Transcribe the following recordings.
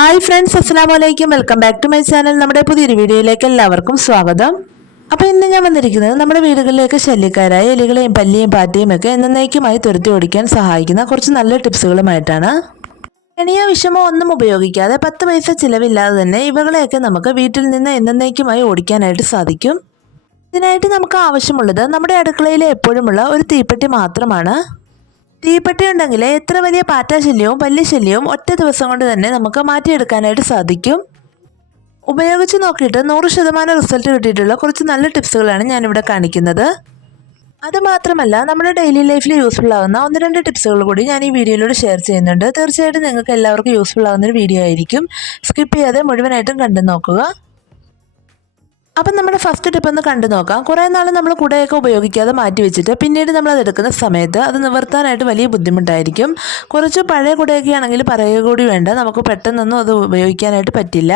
Hi friends അസ്സാം വലൈക്കും welcome back to my channel നമ്മുടെ പുതിയൊരു വീഡിയോയിലേക്ക് എല്ലാവർക്കും സ്വാഗതം. അപ്പോൾ ഇന്ന് ഞാൻ വന്നിരിക്കുന്നത് നമ്മുടെ വീടുകളിലേക്ക് ശല്യക്കാരായ എലികളെയും പല്ലിയും പാറ്റയും ഒക്കെ എന്നേക്കുമായി തുരത്തി ഓടിക്കാൻ സഹായിക്കുന്ന കുറച്ച് നല്ല ടിപ്സുകളുമായിട്ടാണ്. എണിയോ വിഷമോ ഒന്നും ഉപയോഗിക്കാതെ പത്ത് പൈസ ചിലവില്ലാതെ തന്നെ ഇവകളെയൊക്കെ നമുക്ക് വീട്ടിൽ നിന്ന് എന്നേക്കുമായി ഓടിക്കാനായിട്ട് സാധിക്കും. ഇതിനായിട്ട് നമുക്ക് ആവശ്യമുള്ളത് നമ്മുടെ അടുക്കളയിൽ എപ്പോഴുമുള്ള ഒരു തീപ്പെട്ടി മാത്രമാണ്. തീപ്പെട്ടി ഉണ്ടെങ്കിൽ എത്ര വലിയ പാറ്റാശല്യവും ശല്യവും ഒറ്റ ദിവസം കൊണ്ട് തന്നെ നമുക്ക് മാറ്റിയെടുക്കാനായിട്ട് സാധിക്കും. ഉപയോഗിച്ച് നോക്കിയിട്ട് നൂറ് ശതമാനം റിസൾട്ട് കിട്ടിയിട്ടുള്ള കുറച്ച് നല്ല ടിപ്സുകളാണ് ഞാനിവിടെ കാണിക്കുന്നത്. അതുമാത്രമല്ല നമ്മുടെ ഡെയിലി ലൈഫിൽ യൂസ്ഫുൾ ആകുന്ന ഒന്ന് രണ്ട് ടിപ്സുകൾ കൂടി ഞാൻ ഈ വീഡിയോയിലൂടെ ഷെയർ ചെയ്യുന്നുണ്ട്. തീർച്ചയായിട്ടും നിങ്ങൾക്ക് എല്ലാവർക്കും യൂസ്ഫുൾ ആകുന്ന ഒരു വീഡിയോ ആയിരിക്കും. സ്കിപ്പ് ചെയ്യാതെ മുഴുവനായിട്ടും കണ്ടു നോക്കുക. അപ്പം നമ്മുടെ ഫസ്റ്റ് ടിപ്പ് ഒന്ന് കണ്ടു നോക്കാം. കുറേ നാൾ നമ്മൾ കുടയൊക്കെ ഉപയോഗിക്കാതെ മാറ്റി വെച്ചിട്ട് പിന്നീട് നമ്മൾ അത് എടുക്കുന്ന സമയത്ത് അത് നിവർത്താനായിട്ട് വലിയ ബുദ്ധിമുട്ടായിരിക്കും. കുറച്ച് പഴയ കുടയൊക്കെ ആണെങ്കിൽ പറയുക കൂടി വേണ്ട. നമുക്ക് പെട്ടെന്നൊന്നും അത് ഉപയോഗിക്കാനായിട്ട് പറ്റില്ല.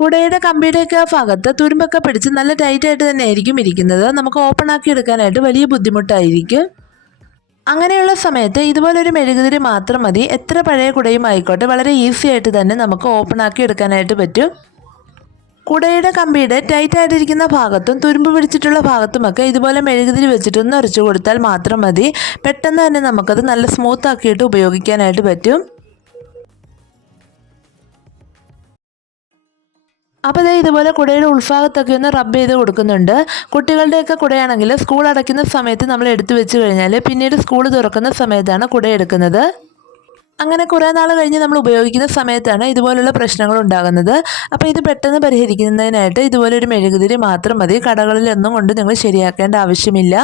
കുടയുടെ കമ്പിയുടെയൊക്കെ ഭാഗത്ത് തുരുമ്പൊക്കെ പിടിച്ച് നല്ല ടൈറ്റായിട്ട് തന്നെ ആയിരിക്കും ഇരിക്കുന്നത്. നമുക്ക് ഓപ്പൺ ആക്കി എടുക്കാനായിട്ട് വലിയ ബുദ്ധിമുട്ടായിരിക്കും. അങ്ങനെയുള്ള സമയത്ത് ഇതുപോലൊരു മെഴുകുതിരി മാത്രം മതി. എത്ര പഴയ കുടയും ആയിക്കോട്ടെ വളരെ ഈസി ആയിട്ട് തന്നെ നമുക്ക് ഓപ്പൺ ആക്കി എടുക്കാനായിട്ട് പറ്റും. കുടയുടെ കമ്പിയുടെ ടൈറ്റായിട്ടിരിക്കുന്ന ഭാഗത്തും തുരുമ്പ് പിടിച്ചിട്ടുള്ള ഭാഗത്തുമൊക്കെ ഇതുപോലെ മെഴുകുതിരി വെച്ചിട്ടൊന്ന് ഉരച്ചു കൊടുത്താൽ മാത്രം മതി. പെട്ടെന്ന് തന്നെ നമുക്കത് നല്ല സ്മൂത്ത് ആക്കിയിട്ട് ഉപയോഗിക്കാനായിട്ട് പറ്റും. അപ്പോൾ ദേ ഇതുപോലെ കുടയുടെ ഉൾഭാഗത്തൊക്കെ ഒന്ന് റബ്ബ് ചെയ്ത് കൊടുക്കുന്നുണ്ട്. കുട്ടികളുടെയൊക്കെ കുടയാണെങ്കിൽ സ്കൂൾ അടയ്ക്കുന്ന സമയത്ത് നമ്മൾ എടുത്തു വെച്ച് കഴിഞ്ഞാൽ പിന്നീട് സ്കൂൾ തുറക്കുന്ന സമയത്താണ് കുട എടുക്കുന്നത്. അങ്ങനെ കുറേ നാൾ കഴിഞ്ഞ് നമ്മൾ ഉപയോഗിക്കുന്ന സമയത്താണ് ഇതുപോലുള്ള പ്രശ്നങ്ങൾ ഉണ്ടാകുന്നത്. അപ്പോൾ ഇത് പെട്ടെന്ന് പരിഹരിക്കുന്നതിനായിട്ട് ഇതുപോലെ ഒരു മെഴുകുതിരി മാത്രം മതി. കടകളിലൊന്നും കൊണ്ട് നിങ്ങൾ ശരിയാക്കേണ്ട ആവശ്യമില്ല.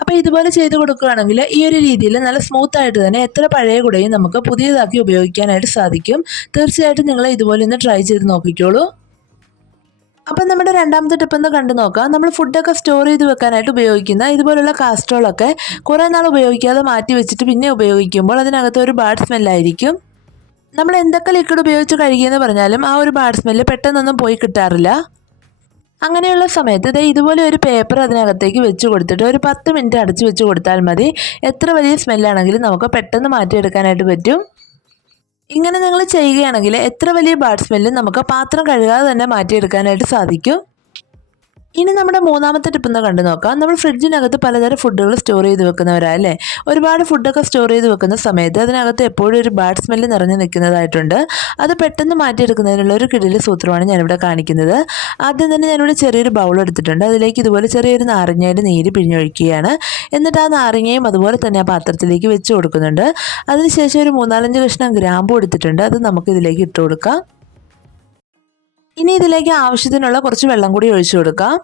അപ്പോൾ ഇതുപോലെ ചെയ്ത് കൊടുക്കുകയാണെങ്കിൽ ഈ ഒരു രീതിയിൽ നല്ല സ്മൂത്ത് ആയിട്ട് തന്നെ എത്ര പഴയ കുടയും നമുക്ക് പുതിയതാക്കി ഉപയോഗിക്കാനായിട്ട് സാധിക്കും. തീർച്ചയായിട്ടും നിങ്ങൾ ഇതുപോലെ ഒന്ന് ട്രൈ ചെയ്ത് നോക്കിക്കോളൂ. അപ്പം നമ്മുടെ രണ്ടാമത്തെ ടിപ്പ് എന്ന് കണ്ടു നോക്കാം. നമ്മൾ ഫുഡൊക്കെ സ്റ്റോർ ചെയ്ത് വെക്കാനായിട്ട് ഉപയോഗിക്കുന്ന ഇതുപോലുള്ള കാസ്ട്രോളൊക്കെ കുറേ നാൾ ഉപയോഗിക്കാതെ മാറ്റി വെച്ചിട്ട് പിന്നെ ഉപയോഗിക്കുമ്പോൾ അതിനകത്ത് ഒരു ബാഡ് സ്മെല്ലായിരിക്കും നമ്മൾ എന്തൊക്കെ ലിക്വിഡ് ഉപയോഗിച്ച് കഴുകിയെന്ന് പറഞ്ഞാലും ആ ഒരു ബാഡ് സ്മെല്ല് പെട്ടെന്നൊന്നും പോയി കിട്ടാറില്ല. അങ്ങനെയുള്ള സമയത്ത് ഇതേ ഇതുപോലെ ഒരു പേപ്പർ അതിനകത്തേക്ക് വെച്ച് കൊടുത്തിട്ട് ഒരു പത്ത് മിനിറ്റ് അടച്ച് വെച്ച് കൊടുത്താൽ മതി. എത്ര വലിയ സ്മെല്ലാണെങ്കിലും നമുക്ക് പെട്ടെന്ന് മാറ്റിയെടുക്കാനായിട്ട് പറ്റും. ഇങ്ങനെ നിങ്ങൾ ചെയ്യുകയാണെങ്കിൽ എത്ര വലിയ ബാഡ് സ്മെല്ലും നമുക്ക് പാത്രം കഴുകാതെ തന്നെ മാറ്റിയെടുക്കാനായിട്ട് സാധിക്കും. ഇനി നമ്മുടെ മൂന്നാമത്തെ ടിപ്പ് ഒന്ന് കണ്ടു നോക്കാം. നമ്മൾ ഫ്രിഡ്ജിനകത്ത് പലതരം ഫുഡുകൾ സ്റ്റോർ ചെയ്ത് വെക്കുന്നവരാ അല്ലേ? ഒരുപാട് ഫുഡൊക്കെ സ്റ്റോർ ചെയ്ത് വെക്കുന്ന സമയത്ത് അതിനകത്ത് എപ്പോഴും ഒരു ബാഡ് സ്മെല്ല് നിറഞ്ഞു നിൽക്കുന്നതായിട്ടുണ്ട്. അത് പെട്ടെന്ന് മാറ്റിയെടുക്കുന്നതിനുള്ള ഒരു കിടില സൂത്രമാണ് ഞാനിവിടെ കാണിക്കുന്നത്. ആദ്യം തന്നെ ഞാനിവിടെ ചെറിയൊരു ബൗൾ എടുത്തിട്ടുണ്ട്. അതിലേക്ക് ഇതുപോലെ ചെറിയൊരു നാരങ്ങയുടെ നീര് പിഴിഞ്ഞൊഴിക്കുകയാണ്. എന്നിട്ട് ആ നാരങ്ങയും അതുപോലെ തന്നെ ആ പാത്രത്തിലേക്ക് വെച്ച് കൊടുക്കുന്നുണ്ട്. അതിനുശേഷം ഒരു മൂന്നാലഞ്ച് കഷ്ണം ഗ്രാമ്പു എടുത്തിട്ടുണ്ട്. അത് നമുക്ക് ഇതിലേക്ക് ഇട്ട് കൊടുക്കാം. ഇനി ഇതിലേക്ക് ആവശ്യത്തിനുള്ള കുറച്ച് വെള്ളം കൂടി ഒഴിച്ചു കൊടുക്കാം.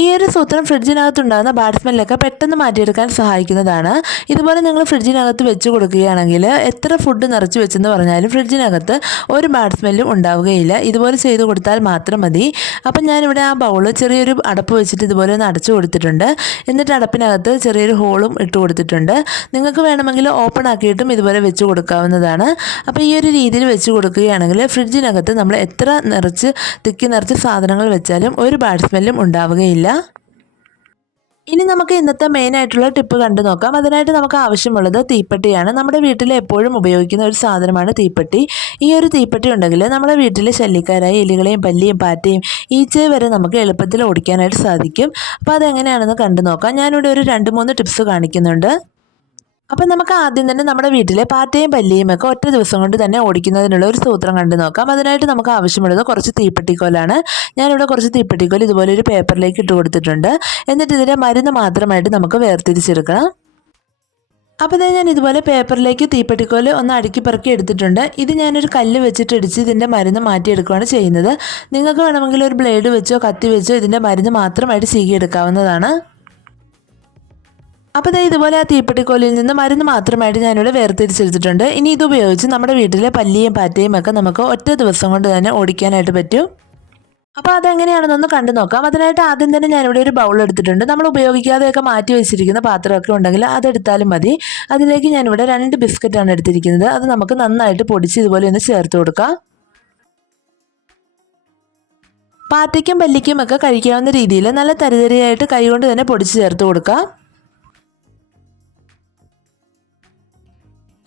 ഈ ഒരു സൂത്രം ഫ്രിഡ്ജിനകത്തുണ്ടാകുന്ന ബാറ്റ്സ്മെനിലൊക്കെ പെട്ടെന്ന് മാറ്റിയെടുക്കാൻ സഹായിക്കുന്നതാണ്. ഇതുപോലെ നിങ്ങൾ ഫ്രിഡ്ജിനകത്ത് വെച്ച് കൊടുക്കുകയാണെങ്കിൽ എത്ര ഫുഡ് നിറച്ച് വെച്ചെന്ന് പറഞ്ഞാലും ഫ്രിഡ്ജിനകത്ത് ഒരു ബാറ്റ്സ്മെല്ലും ഉണ്ടാവുകയില്ല. ഇതുപോലെ ചെയ്ത് കൊടുത്താൽ മാത്രം മതി. അപ്പം ഞാനിവിടെ ആ ബൗൾ ചെറിയൊരു അടപ്പ് വെച്ചിട്ട് ഇതുപോലെ ഒന്ന് അടച്ചു കൊടുത്തിട്ടുണ്ട്. എന്നിട്ട് അടപ്പിനകത്ത് ചെറിയൊരു ഹോളും ഇട്ട് കൊടുത്തിട്ടുണ്ട്. നിങ്ങൾക്ക് വേണമെങ്കിൽ ഓപ്പൺ ആക്കിയിട്ടും ഇതുപോലെ വെച്ച് കൊടുക്കാവുന്നതാണ്. അപ്പോൾ ഈ ഒരു രീതിയിൽ വെച്ച് കൊടുക്കുകയാണെങ്കിൽ ഫ്രിഡ്ജിനകത്ത് നമ്മൾ എത്ര നിറച്ച് തിക്കി നിറച്ച് സാധനങ്ങൾ വെച്ചാലും ഒരു ബാറ്റ്സ്മെല്ലും സ്മെല്ലും ഉണ്ടാവുകയില്ല ഇനി നമുക്ക് ഇന്നത്തെ മെയിൻ ആയിട്ടുള്ള ടിപ്പ് കണ്ടു നോക്കാം. അതിനായിട്ട് നമുക്ക് ആവശ്യമുള്ളത് തീപ്പെട്ടിയാണ്. നമ്മുടെ വീട്ടിൽ എപ്പോഴും ഉപയോഗിക്കുന്ന ഒരു സാധനമാണ് തീപ്പെട്ടി. ഈ ഒരു തീപ്പെട്ടി ഉണ്ടെങ്കിൽ നമ്മുടെ വീട്ടിൽ ശല്യക്കാരായ എലികളെയും പല്ലിയും പാറ്റയും ഈച്ചയെ വരെ നമുക്ക് എളുപ്പത്തിൽ ഓടിക്കാനായിട്ട് സാധിക്കും. അപ്പോൾ അതെങ്ങനെയാണെന്ന് കണ്ടു നോക്കാം. ഞാനിവിടെ ഒരു രണ്ട് മൂന്ന് ടിപ്സ് കാണിക്കുന്നുണ്ട്. അപ്പം നമുക്ക് ആദ്യം തന്നെ നമ്മുടെ വീട്ടിലെ പാറ്റയും പല്ലിയും ഒക്കെ ഒറ്റ ദിവസം കൊണ്ട് തന്നെ ഓടിക്കുന്നതിനുള്ള ഒരു സൂത്രം കണ്ടു നോക്കാം. അതിനായിട്ട് നമുക്ക് ആവശ്യമുള്ളത് കുറച്ച് തീപ്പെട്ടിക്കോലാണ്. ഞാനിവിടെ കുറച്ച് തീപ്പെട്ടിക്കോൽ ഇതുപോലെ ഒരു പേപ്പറിലേക്ക് ഇട്ട് കൊടുത്തിട്ടുണ്ട്. എന്നിട്ട് ഇതിന്റെ മരുന്ന് മാത്രമായിട്ട് നമുക്ക് വേർതിരിച്ചെടുക്കണം. അപ്പോൾ ഇതേ ഞാൻ ഇതുപോലെ പേപ്പറിലേക്ക് തീപ്പെട്ടിക്കോൽ ഒന്ന് അടുക്കി പെറുക്കി എടുത്തിട്ടുണ്ട്. ഇത് ഞാനൊരു കല്ല് വെച്ചിട്ട് ഇടിച്ച് ഇതിന്റെ മരുന്ന് മാറ്റിയെടുക്കുകയാണ് ചെയ്യുന്നത്. നിങ്ങൾക്ക് വേണമെങ്കിൽ ഒരു ബ്ലേഡ് വെച്ചോ കത്തി വെച്ചോ ഇതിന്റെ മരുന്ന് മാത്രമായിട്ട് ചീകിയെടുക്കാവുന്നതാണ്. അപ്പോൾ ദേ ഇതുപോലെ ആ തീപ്പെട്ടിക്കോലിൽ നിന്ന് മരുന്ന് മാത്രമായിട്ട് ഞാനിവിടെ വേർതിരിച്ചെടുത്തിട്ടുണ്ട്. ഇനി ഇത് ഉപയോഗിച്ച് നമ്മുടെ വീട്ടിലെ പല്ലിയും പാറ്റയും ഒക്കെ നമുക്ക് ഒറ്റ ദിവസം കൊണ്ട് തന്നെ ഓടിക്കാനായിട്ട് പറ്റും. അപ്പോൾ അതെങ്ങനെയാണെന്നൊന്ന് കണ്ടു നോക്കാം. അതിനായിട്ട് ആദ്യം തന്നെ ഞാനിവിടെ ഒരു ബൗൾ എടുത്തിട്ടുണ്ട്. നമ്മൾ ഉപയോഗിക്കാതെയൊക്കെ മാറ്റി വെച്ചിരിക്കുന്ന പാത്രമൊക്കെ ഉണ്ടെങ്കിൽ അതെടുത്താലും മതി. അതിലേക്ക് ഞാനിവിടെ രണ്ട് ബിസ്ക്കറ്റാണ് എടുത്തിരിക്കുന്നത്. അത് നമുക്ക് നന്നായിട്ട് പൊടിച്ച് ഇതുപോലെ ഒന്ന് ചേർത്ത് കൊടുക്കാം. പാറ്റയ്ക്കും പല്ലിക്കും ഒക്കെ കഴിക്കാവുന്ന രീതിയിൽ നല്ല തരിതരിയായിട്ട് കൈകൊണ്ട് തന്നെ പൊടിച്ച് ചേർത്ത് കൊടുക്കാം.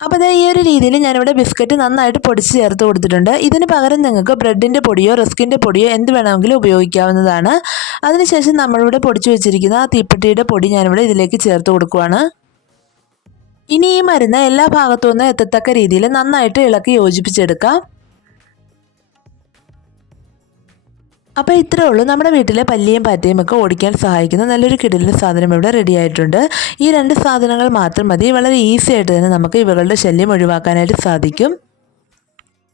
അപ്പോൾ ഈ ഒരു രീതിയിൽ ഞാനിവിടെ ബിസ്ക്കറ്റ് നന്നായിട്ട് പൊടിച്ച് ചേർത്ത് കൊടുത്തിട്ടുണ്ട്. ഇതിന് പകരം നിങ്ങൾക്ക് ബ്രെഡിന്റെ പൊടിയോ റസ്കിന്റെ പൊടിയോ എന്ത് വേണമെങ്കിലും ഉപയോഗിക്കാവുന്നതാണ്. അതിനുശേഷം നമ്മളിവിടെ പൊടിച്ചു വെച്ചിരിക്കുന്ന ആ തീപ്പെട്ടിയുടെ പൊടി ഞാനിവിടെ ഇതിലേക്ക് ചേർത്ത് കൊടുക്കുവാണ്. ഇനി ഈ മരുന്ന് എല്ലാ ഭാഗത്തു നിന്നും എത്തത്തക്ക രീതിയിൽ നന്നായിട്ട് ഇളക്കി യോജിപ്പിച്ചെടുക്കാം. അപ്പോൾ ഇത്രേ ഉള്ളൂ. നമ്മുടെ വീട്ടിലെ പല്ലിയും പാറ്റയും ഒക്കെ ഓടിക്കാൻ സഹായിക്കുന്ന നല്ലൊരു കിടലിന് സാധനം ഇവിടെ റെഡി ആയിട്ടുണ്ട്. ഈ രണ്ട് സാധനങ്ങൾ മാത്രം മതി. വളരെ ഈസി ആയിട്ട് തന്നെ നമുക്ക് ഇവകളുടെ ശല്യം ഒഴിവാക്കാനായിട്ട് സാധിക്കും.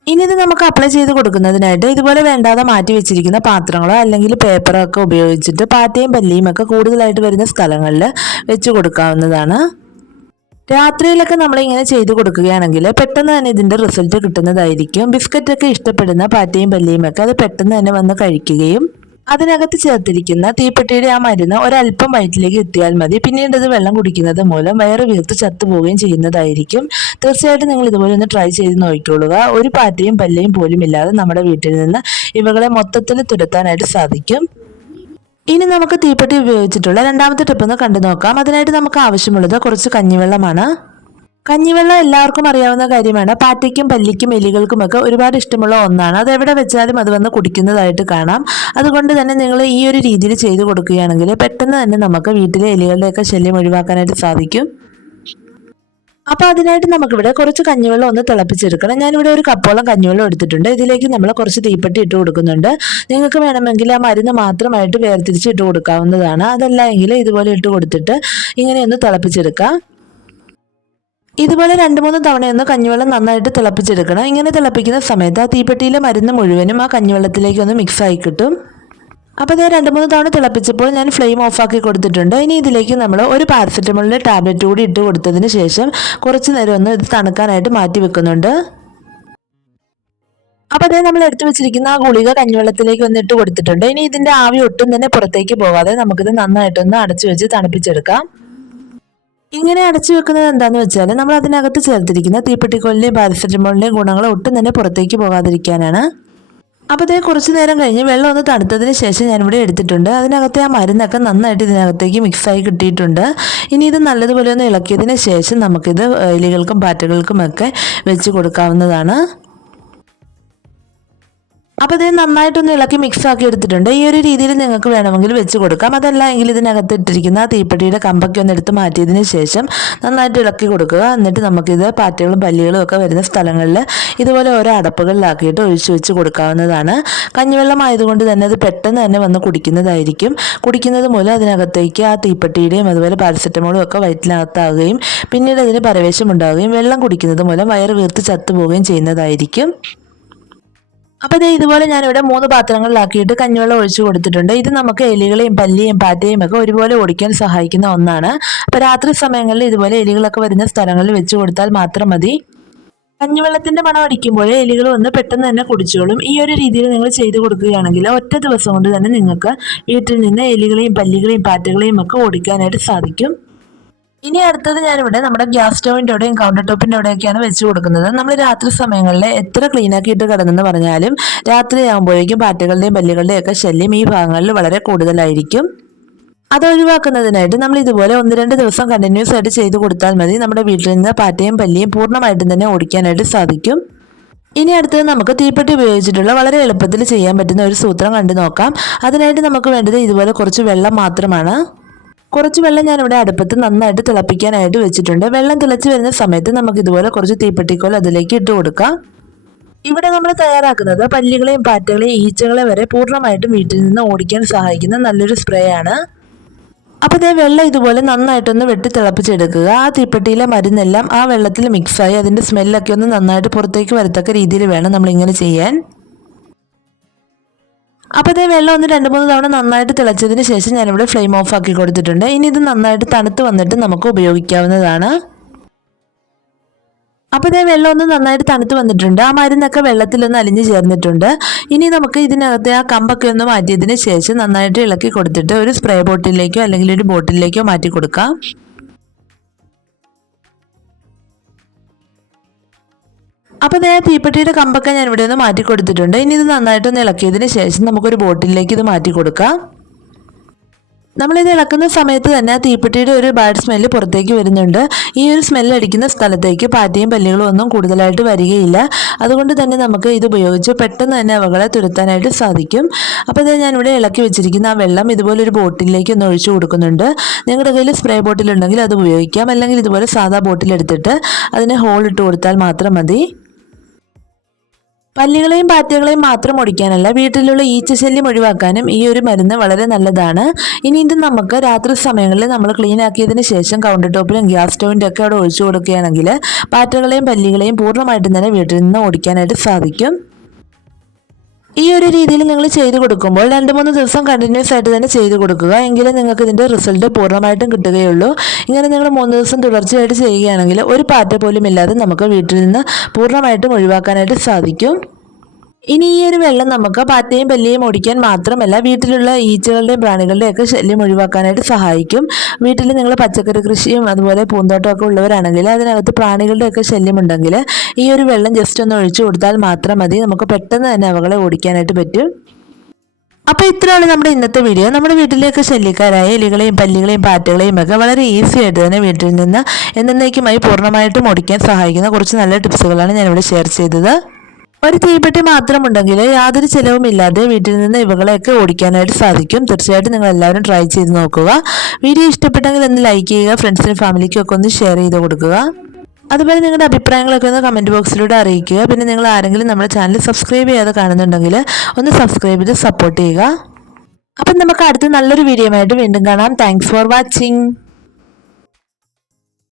ഇനി ഇത് നമുക്ക് അപ്ലൈ ചെയ്ത് കൊടുക്കുന്നതിനായിട്ട് ഇതുപോലെ വേണ്ടാതെ മാറ്റി വെച്ചിരിക്കുന്ന പാത്രങ്ങളോ അല്ലെങ്കിൽ പേപ്പറോ ഒക്കെ ഉപയോഗിച്ചിട്ട് പാറ്റയും പല്ലിയും ഒക്കെ കൂടുതലായിട്ട് വരുന്ന സ്ഥലങ്ങളിൽ വെച്ച് കൊടുക്കാവുന്നതാണ്. രാത്രിയിലൊക്കെ നമ്മൾ ഇങ്ങനെ ചെയ്തു കൊടുക്കുകയാണെങ്കിൽ പെട്ടെന്ന് തന്നെ ഇതിന്റെ റിസൾട്ട് കിട്ടുന്നതായിരിക്കും. ബിസ്ക്കറ്റൊക്കെ ഇഷ്ടപ്പെടുന്ന പാറ്റയും പല്ലിയും ഒക്കെ അത് പെട്ടെന്ന് തന്നെ വന്ന് കഴിക്കുകയും അതിനകത്ത് ചേർത്തിരിക്കുന്ന തീപ്പെട്ടിയുടെ ആ മരുന്ന് ഒരല്പം വയറ്റിലേക്ക് എത്തിയാൽ മതി. പിന്നീട് അത് വെള്ളം കുടിക്കുന്നത് മൂലം വയറ് വീർത്ത് ചത്തുപോവുകയും ചെയ്യുന്നതായിരിക്കും. തീർച്ചയായിട്ടും നിങ്ങൾ ഇതുപോലെ ഒന്ന് ട്രൈ ചെയ്ത് നോക്കിക്കൊള്ളുക. ഒരു പാറ്റയും പല്ലയും പോലും ഇല്ലാതെ നമ്മുടെ വീട്ടിൽ നിന്ന് ഇവകളെ മൊത്തത്തിൽ തുരത്താനായിട്ട് സാധിക്കും. ഇനി നമുക്ക് തീപ്പെട്ടി ഉപയോഗിച്ചിട്ടുള്ള രണ്ടാമത്തെ ടിപ്പ് ഒന്ന് കണ്ടു നോക്കാം. അതിനായിട്ട് നമുക്ക് ആവശ്യമുള്ളത് കുറച്ച് കഞ്ഞിവെള്ളമാണ്. കഞ്ഞിവെള്ളം എല്ലാവർക്കും അറിയാവുന്ന കാര്യമാണ്. പാറ്റയ്ക്കും പല്ലിക്കും എലികൾക്കുമൊക്കെ ഒരുപാട് ഇഷ്ടമുള്ള ഒന്നാണ്. അത് എവിടെ വെച്ചാലും അത് വന്ന് കുടിക്കുന്നതായിട്ട് കാണാം. അതുകൊണ്ട് തന്നെ നിങ്ങൾ ഈ ഒരു രീതിയിൽ ചെയ്തു കൊടുക്കുകയാണെങ്കിൽ പെട്ടെന്ന് തന്നെ നമുക്ക് വീട്ടിലെ എലികളുടെയൊക്കെ ശല്യം ഒഴിവാക്കാനായിട്ട് സാധിക്കും. അപ്പോൾ അതിനായിട്ട് നമുക്കിവിടെ കുറച്ച് കഞ്ഞിവെള്ളം ഒന്ന് തിളപ്പിച്ചെടുക്കണം. ഞാനിവിടെ ഒരു കപ്പോളം കഞ്ഞിവെള്ളം എടുത്തിട്ടുണ്ട്. ഇതിലേക്ക് നമ്മൾ കുറച്ച് തീപ്പെട്ടി ഇട്ട് കൊടുക്കുന്നുണ്ട്. നിങ്ങൾക്ക് വേണമെങ്കിൽ ആ മരുന്ന് മാത്രമായിട്ട് വേർതിരിച്ച് ഇട്ട് കൊടുക്കാവുന്നതാണ്. അതല്ല എങ്കിൽ ഇതുപോലെ ഇട്ട് കൊടുത്തിട്ട് ഇങ്ങനെ ഒന്ന് തിളപ്പിച്ചെടുക്കാം ഇതുപോലെ രണ്ട് മൂന്ന് തവണയൊന്ന് കഞ്ഞിവെള്ളം നന്നായിട്ട് തിളപ്പിച്ചെടുക്കണം. ഇങ്ങനെ തിളപ്പിക്കുന്ന സമയത്ത് ആ തീപ്പെട്ടിയിലെ മരുന്ന് മുഴുവനും ആ കഞ്ഞിവെള്ളത്തിലേക്ക് ഒന്ന് മിക്സ് ആയി കിട്ടും. അപ്പോൾ ഞാൻ രണ്ട് മൂന്ന് തവണ തിളപ്പിച്ചപ്പോൾ ഞാൻ ഫ്ലെയിം ഓഫാക്കി കൊടുത്തിട്ടുണ്ട്. ഇനി ഇതിലേക്ക് നമ്മൾ ഒരു പാരസെറ്റമോളിന്റെ ടാബ്ലറ്റ് കൂടി ഇട്ട് കൊടുത്തതിന് ശേഷം കുറച്ച് നേരം ഒന്ന് ഇത് തണുക്കാനായിട്ട് മാറ്റി വെക്കുന്നുണ്ട്. അപ്പോൾ അതേ നമ്മൾ എടുത്തു വെച്ചിരിക്കുന്ന ആ ഗുളിക കഞ്ഞിവെള്ളത്തിലേക്ക് ഒന്ന് ഇട്ട് കൊടുത്തിട്ടുണ്ട്. ഇനി ഇതിന്റെ ആവി ഒട്ടും തന്നെ പുറത്തേക്ക് പോകാതെ നമുക്കിത് നന്നായിട്ടൊന്ന് അടച്ചു വെച്ച് തണുപ്പിച്ചെടുക്കാം. ഇങ്ങനെ അടച്ചു വെക്കുന്നത് എന്താന്ന് വെച്ചാൽ നമ്മൾ അതിനകത്ത് ചേർത്തിരിക്കുന്ന തീപ്പെട്ടിക്കോലിന്റെയും പാരസെറ്റമോളിന്റെയും ഗുണങ്ങൾ ഒട്ടും തന്നെ പുറത്തേക്ക് പോകാതിരിക്കാനാണ് അപ്പോൾ അതേ കുറച്ച് നേരം കഴിഞ്ഞ് വെള്ളം ഒന്ന് തണുത്തതിന് ശേഷം ഞാനിവിടെ എടുത്തിട്ടുണ്ട്. അതിനകത്തെ ആ മരുന്നൊക്കെ നന്നായിട്ട് ഇതിനകത്തേക്ക് മിക്സായി കിട്ടിയിട്ടുണ്ട്. ഇനി ഇത് നല്ലതുപോലെ ഒന്ന് ഇളക്കിയതിന് ശേഷം നമുക്കിത് എലികൾക്കും പാറ്റകൾക്കും ഒക്കെ വെച്ച് കൊടുക്കാവുന്നതാണ്. അപ്പോൾ ഇത് നന്നായിട്ടൊന്ന് ഇളക്കി മിക്സ് ആക്കി എടുത്തിട്ടുണ്ട്. ഈ ഒരു രീതിയിൽ നിങ്ങൾക്ക് വേണമെങ്കിൽ വെച്ച് കൊടുക്കാം. അതല്ല എങ്കിൽ ഇതിനകത്ത് ഇട്ടിരിക്കുന്ന തീപ്പെട്ടിയുടെ കമ്പൊക്കെ ഒന്ന് എടുത്ത് മാറ്റിയതിന് ശേഷം നന്നായിട്ട് ഇളക്കി കൊടുക്കുക. എന്നിട്ട് നമുക്കിത് പാറ്റകളും പല്ലികളും ഒക്കെ വരുന്ന സ്ഥലങ്ങളിൽ ഇതുപോലെ ഓരോ അടപ്പുകളിലാക്കിയിട്ട് ഒഴിച്ചു വെച്ച് കൊടുക്കാവുന്നതാണ്. കഞ്ഞിവെള്ളം ആയതുകൊണ്ട് തന്നെ അത് പെട്ടെന്ന് തന്നെ വന്ന് കുടിക്കുന്നതായിരിക്കും. കുടിക്കുന്നത് മൂലം അതിനകത്തേക്ക് ആ തീപ്പെട്ടിയുടെയും അതുപോലെ പാരസെറ്റമോളും ഒക്കെ വയറ്റിനകത്താകുകയും പിന്നീട് അതിന് പരവേശം ഉണ്ടാവുകയും വെള്ളം കുടിക്കുന്നത് മൂലം വയറ് വീർത്ത് ചത്തുപോവുകയും ചെയ്യുന്നതായിരിക്കും. അപ്പോൾ ഇത് ഇതുപോലെ ഞാനിവിടെ മൂന്ന് പാത്രങ്ങളിലാക്കിയിട്ട് കഞ്ഞിവെള്ളം ഒഴിച്ചു കൊടുത്തിട്ടുണ്ട്. ഇത് നമുക്ക് എലികളെയും പല്ലിയും പാറ്റയും ഒക്കെ ഒരുപോലെ ഓടിക്കാൻ സഹായിക്കുന്ന ഒന്നാണ്. അപ്പോൾ രാത്രി സമയങ്ങളിൽ ഇതുപോലെ എലികളൊക്കെ വരുന്ന സ്ഥലങ്ങളിൽ വെച്ച് കൊടുത്താൽ മാത്രം മതി. കഞ്ഞിവെള്ളത്തിന്റെ മണം അടിക്കുമ്പോൾ എലികൾ വന്ന് പെട്ടെന്ന് തന്നെ കുടിച്ചോളും. ഈ ഒരു രീതിയിൽ നിങ്ങൾ ചെയ്തു കൊടുക്കുകയാണെങ്കിൽ ഒറ്റ ദിവസം കൊണ്ട് തന്നെ നിങ്ങൾക്ക് വീട്ടിൽ നിന്ന് എലികളെയും പല്ലികളെയും പാറ്റകളെയും ഒക്കെ ഓടിക്കാനായിട്ട് സാധിക്കും. ഇനി അടുത്തത് ഞാനിവിടെ നമ്മുടെ ഗ്യാസ് സ്റ്റോവിന്റെ അവിടെയും കൗണ്ടർ ടോപ്പിന്റെ അവിടെയൊക്കെയാണ് വെച്ച് കൊടുക്കുന്നത്. നമ്മൾ രാത്രി സമയങ്ങളിൽ എത്ര ക്ലീൻ ആക്കിയിട്ട് കിടന്നെന്ന് പറഞ്ഞാലും രാത്രിയാകുമ്പോഴേക്കും പാറ്റകളുടെയും പല്ലുകളുടെയും ഒക്കെ ശല്യം ഈ ഭാഗങ്ങളിൽ വളരെ കൂടുതലായിരിക്കും. അത് ഒഴിവാക്കുന്നതിനായിട്ട് നമ്മൾ ഇതുപോലെ ഒന്ന് രണ്ട് ദിവസം കണ്ടിന്യൂസ് ആയിട്ട് ചെയ്തു കൊടുത്താൽ മതി. നമ്മുടെ വീട്ടിൽ നിന്ന് പാറ്റയും പല്ലിയും പൂർണമായിട്ടും തന്നെ ഓടിക്കാനായിട്ട് സാധിക്കും. ഇനി അടുത്തത് നമുക്ക് തീപ്പെട്ടി ഉപയോഗിച്ചിട്ടുള്ള വളരെ എളുപ്പത്തിൽ ചെയ്യാൻ പറ്റുന്ന ഒരു സൂത്രം കണ്ടു നോക്കാം. അതിനായിട്ട് നമുക്ക് വേണ്ടത് ഇതുപോലെ കുറച്ച് വെള്ളം മാത്രമാണ്. കുറച്ച് വെള്ളം ഞാൻ ഇവിടെ അടുപ്പത്ത് നന്നായിട്ട് തിളപ്പിക്കാനായിട്ട് വെച്ചിട്ടുണ്ട്. വെള്ളം തിളച്ച് വരുന്ന സമയത്ത് നമുക്ക് ഇതുപോലെ കുറച്ച് തീപ്പെട്ടിക്കോൽ അതിലേക്ക് ഇട്ട് കൊടുക്കാം. ഇവിടെ നമ്മൾ തയ്യാറാക്കുന്നത് പല്ലികളെയും പാറ്റകളെയും ഈച്ചകളെ വരെ പൂർണമായിട്ടും വീട്ടിൽ നിന്ന് ഓടിക്കാൻ സഹായിക്കുന്ന നല്ലൊരു സ്പ്രേ ആണ്. അപ്പോൾ ഇതേ വെള്ളം ഇതുപോലെ നന്നായിട്ടൊന്ന് വെട്ടി തിളപ്പിച്ചെടുക്കുക. ആ തീപ്പെട്ടിയിലെ മരുന്നെല്ലാം ആ വെള്ളത്തിൽ മിക്സായി അതിന്റെ സ്മെല്ലൊക്കെ ഒന്ന് നന്നായിട്ട് പുറത്തേക്ക് വരത്തക്ക രീതിയിൽ വേണം നമ്മളിങ്ങനെ ചെയ്യാൻ. അപ്പോൾ ഇതേ വെള്ളം ഒന്ന് രണ്ട് മൂന്ന് തവണ നന്നായിട്ട് തിളച്ചതിന് ശേഷം ഞാനിവിടെ ഫ്ലെയിം ഓഫ് ആക്കി കൊടുത്തിട്ടുണ്ട്. ഇനി ഇത് നന്നായിട്ട് തണുത്ത് വന്നിട്ട് നമുക്ക് ഉപയോഗിക്കാവുന്നതാണ്. അപ്പോൾ ഇതേ വെള്ളം ഒന്ന് നന്നായിട്ട് തണുത്ത് വന്നിട്ടുണ്ട്. ആ മരുന്നൊക്കെ വെള്ളത്തിലൊന്ന് അലിഞ്ഞു ചേർന്നിട്ടുണ്ട്. ഇനി നമുക്ക് ഇതിനകത്തെ ആ കമ്പൊക്കെ ഒന്ന് മാറ്റിയതിന് ശേഷം നന്നായിട്ട് ഇളക്കി കൊടുത്തിട്ട് ഒരു സ്പ്രേ ബോട്ടിലേക്കോ അല്ലെങ്കിൽ ഒരു ബോട്ടിലേക്കോ മാറ്റി കൊടുക്കാം. അപ്പോൾ നേരെ തീപ്പെട്ടിയുടെ കമ്പൊക്കെ ഞാൻ ഇവിടെ ഒന്ന് മാറ്റി കൊടുത്തിട്ടുണ്ട്. ഇനി ഇത് നന്നായിട്ടൊന്ന് ഇളക്കിയതിന് ശേഷം നമുക്കൊരു ബോട്ടിലേക്ക് ഇത് മാറ്റി കൊടുക്കാം. നമ്മളിത് ഇളക്കുന്ന സമയത്ത് തന്നെ തീപ്പെട്ടിയുടെ ഒരു ബാഡ് സ്മെല്ല് പുറത്തേക്ക് വരുന്നുണ്ട്. ഈ ഒരു സ്മെല്ല് അടിക്കുന്ന സ്ഥലത്തേക്ക് പാറ്റയും പല്ലികളും ഒന്നും കൂടുതലായിട്ട് വരികയില്ല. അതുകൊണ്ട് തന്നെ നമുക്ക് ഇത് ഉപയോഗിച്ച് പെട്ടെന്ന് തന്നെ അവകളെ തുരത്താനായിട്ട് സാധിക്കും. അപ്പോൾ ഇത് ഞാനിവിടെ ഇളക്കി വെച്ചിരിക്കുന്ന ആ വെള്ളം ഇതുപോലെ ഒരു ബോട്ടിലേക്ക് ഒന്ന് ഒഴിച്ചു കൊടുക്കുന്നുണ്ട്. നിങ്ങളുടെ കയ്യിൽ സ്പ്രേ ബോട്ടിലുണ്ടെങ്കിൽ അത് ഉപയോഗിക്കാം. അല്ലെങ്കിൽ ഇതുപോലെ സാധാ ബോട്ടിലെടുത്തിട്ട് അതിന് ഹോൾ ഇട്ട് കൊടുത്താൽ മാത്രം മതി. പല്ലികളെയും പാറ്റകളെയും മാത്രം ഒടിക്കാനല്ല വീട്ടിലുള്ള ഈച്ചശല്യം ഒഴിവാക്കാനും ഈ ഒരു മരുന്ന് വളരെ നല്ലതാണ്. ഇനി ഇത് നമുക്ക് രാത്രി സമയങ്ങളിൽ നമ്മൾ ക്ലീൻ ആക്കിയതിന് ശേഷം കൗണ്ടർ ടോപ്പിലും ഗ്യാസ് സ്റ്റൗവിന്റെ ഒക്കെ അവിടെ ഒഴിച്ചു കൊടുക്കുകയാണെങ്കിൽ പാറ്റകളെയും പല്ലികളെയും പൂർണമായിട്ടും തന്നെ വീട്ടിൽ നിന്ന് ഓടിക്കാനായിട്ട് സാധിക്കും. ഈ ഒരു രീതിയിൽ നിങ്ങൾ ചെയ്തു കൊടുക്കുമ്പോൾ രണ്ട് മൂന്ന് ദിവസം കണ്ടിന്യൂസ് ആയിട്ട് തന്നെ ചെയ്തു കൊടുക്കുക. എങ്കിലേ നിങ്ങൾക്ക് ഇതിന്റെ റിസൾട്ട് പൂർണമായിട്ടും കിട്ടുകയുള്ളൂ. ഇങ്ങനെ നിങ്ങൾ മൂന്ന് ദിവസം തുടർച്ചയായിട്ട് ചെയ്യുകയാണെങ്കിൽ ഒരു പാറ്റ പോലും ഇല്ലാതെ നമുക്ക് വീട്ടിൽ നിന്ന് പൂർണമായിട്ടും ഒഴിവാക്കാനായിട്ട് സാധിക്കും. ഇനി ഈ ഒരു വെള്ളം നമുക്ക് പാറ്റയും പല്ലിയും ഓടിക്കാൻ മാത്രമല്ല വീട്ടിലുള്ള ഈച്ചകളുടെയും പ്രാണികളുടെയും ഒക്കെ ശല്യം ഒഴിവാക്കാനായിട്ട് സഹായിക്കും. വീട്ടിൽ നിങ്ങൾ പച്ചക്കറി കൃഷിയും അതുപോലെ പൂന്തോട്ടമൊക്കെ ഉള്ളവരാണെങ്കിൽ അതിനകത്ത് പ്രാണികളുടെ ഒക്കെ ശല്യം ഉണ്ടെങ്കിൽ ഈ ഒരു വെള്ളം ജസ്റ്റ് ഒന്ന് ഒഴിച്ചു കൊടുത്താൽ മാത്രം മതി. നമുക്ക് പെട്ടെന്ന് തന്നെ അവകളെ ഓടിക്കാനായിട്ട് പറ്റും. അപ്പോൾ ഇത്രയാണ് നമ്മുടെ ഇന്നത്തെ വീഡിയോ. നമ്മുടെ വീട്ടിലേക്ക് ശല്യക്കാരായ എലികളെയും പല്ലികളെയും പാറ്റകളെയും ഒക്കെ വളരെ ഈസി ആയിട്ട് തന്നെ വീട്ടിൽ നിന്ന് എന്നേക്കുമായി പൂർണമായിട്ടും ഓടിക്കാൻ സഹായിക്കുന്ന കുറച്ച് നല്ല ടിപ്സുകളാണ് ഞാനിവിടെ ഷെയർ ചെയ്തത്. ഒരു തീപ്പെട്ടി മാത്രമുണ്ടെങ്കിൽ യാതൊരു ചിലവുമില്ലാതെ വീട്ടിൽ നിന്ന് ഇവകളെയൊക്കെ ഓടിക്കാനായിട്ട് സാധിക്കും. തീർച്ചയായിട്ടും നിങ്ങൾ എല്ലാവരും ട്രൈ ചെയ്ത് നോക്കുക. വീഡിയോ ഇഷ്ടപ്പെട്ടെങ്കിൽ ഒന്ന് ലൈക്ക് ചെയ്യുക ഫ്രണ്ട്സിനും ഫാമിലിക്കും ഒക്കെ ഒന്ന് ഷെയർ ചെയ്ത് കൊടുക്കുക. അതുപോലെ നിങ്ങളുടെ അഭിപ്രായങ്ങളൊക്കെ ഒന്ന് കമന്റ് ബോക്സിലൂടെ അറിയിക്കുക. പിന്നെ നിങ്ങൾ ആരെങ്കിലും നമ്മുടെ ചാനൽ സബ്സ്ക്രൈബ് ചെയ്യാതെ കാണുന്നുണ്ടെങ്കിൽ ഒന്ന് സബ്സ്ക്രൈബ് ചെയ്ത് സപ്പോർട്ട് ചെയ്യുക. അപ്പം നമുക്ക് അടുത്ത നല്ലൊരു വീഡിയോ ആയിട്ട് വീണ്ടും കാണാം. Thanks for watching